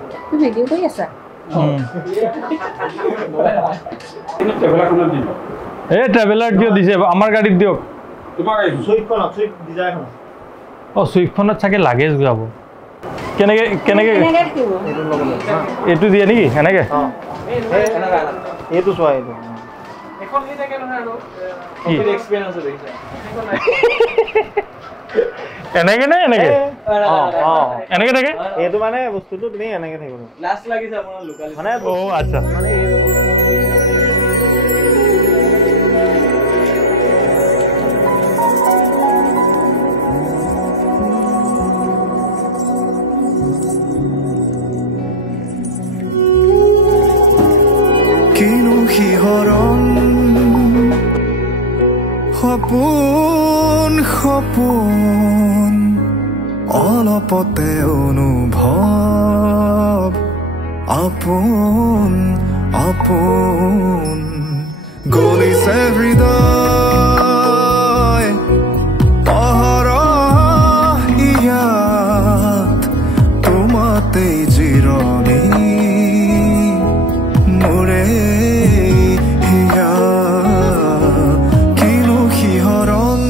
video কৰি আছা এই ট্ৰেভেলাৰ কিয় দিছে আমাৰ গাড়ীত দিয়ক চুইফটখনত চাগে লাগেজ যাব কেনেকে কেনেকে এইটো দিয়ে নেকি এনেকে এইটো চোৱা এইটো এনেকে নে এনেকে এনেকে থাকে এইটো মানে বস্তুটো তুমি এনেকে থাকিব লাষ্ট লাগিছে আপোনাৰ লোকাল মানে ও আচ্ছা মানে কিনো শিহৰণ সপোন সপোন অলপতে অনুভৱ আপোন আপোন গলিছে হৃদয় পহৰ ইয়াত তোমাতেই জিৰণি মোৰে হিয়া কিনো শিহৰণ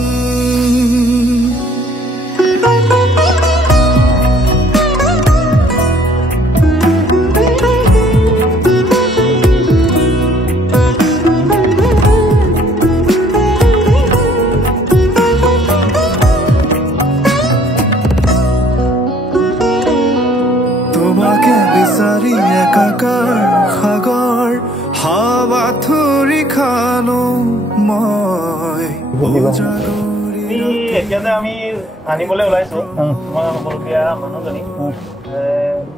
তোমাকে বিচাৰি একাকাৰ সাগৰ হাবাথুৰি খালো মই এতিয়া যে আমি আনিবলৈ ওলাইছো তোমাৰ সকলোকীয়া মানুহজনী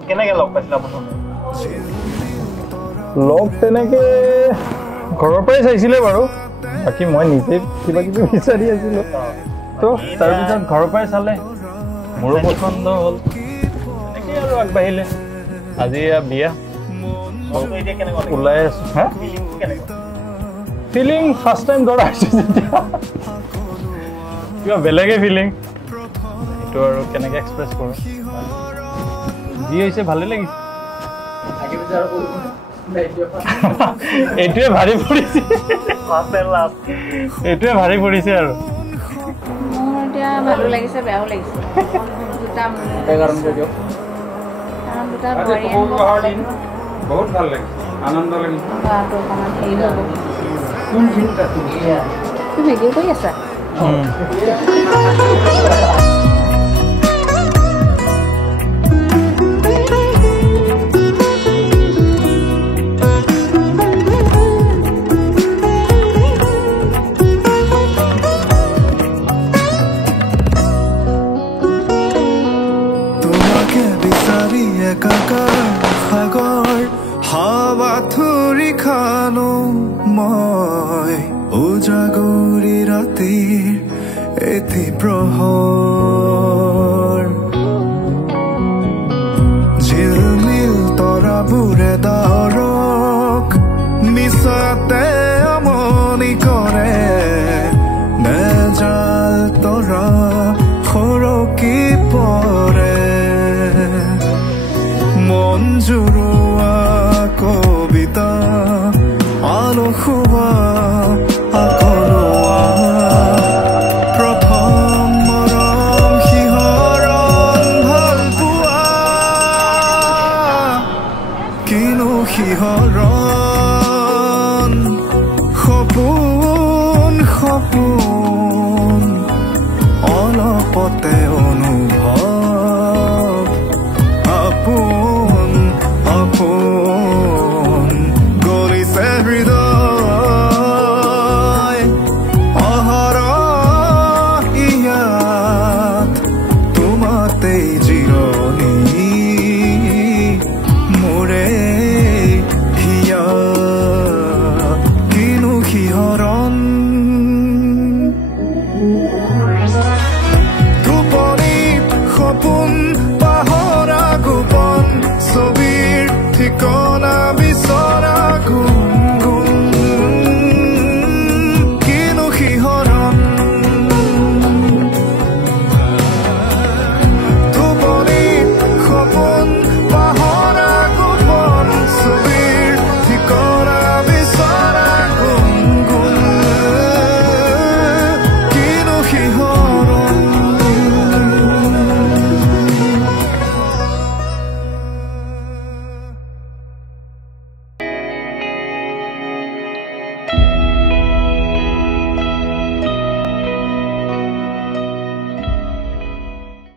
কেনেকে লগ পাইছিলা প্ৰথমে লগ তেনেকে ঘৰৰ পৰাই চাইছিলে বাৰু বাকী মই নিজে কিবা কিবি বিচাৰি আছিলো তো তাৰপিছত ঘৰৰ পৰাই চালে মোৰো পচন্দ হ'ল এনেকেই আৰু আগবাঢ়িলে আজি বিয়া ওলাই আছো হা ফিলিং ফাৰ্ষ্ট টাইম দৰা হৈছে যেতিয়া কিবা বেলেগে ফিলিং এইটো আৰু কেনেকে এক্সপ্ৰেছ কৰোঁ যি হৈছে ভালে লাগিছে এইটোৱে ভাৰী পৰিছে এইটোৱে ভাৰী পৰিছে আৰু মোৰ এতিয়া ভালো লাগিছে বেয়াও লাগিছে দুটা বহুত ভাল লাগিছে আনন্দ লাগিছে ভিডিও কৰি আছা তোমাকে বিচাৰি একাকাৰ সাগৰ হাবাথুৰি খালো মই উজাগৰি ৰাতিৰ এটি প্ৰহৰ ঝিলমিল তৰাবোৰে ডাৱৰক মিছাতে আমনি কৰে নেজাল তৰা সৰকি পৰে মন জুৰুৱা কবিতা আলসুৱা আকলোৱা প্ৰথম মৰম শিহৰণ ভাল পোৱা কিনো শিহৰণ সপোন সপোন অলপতে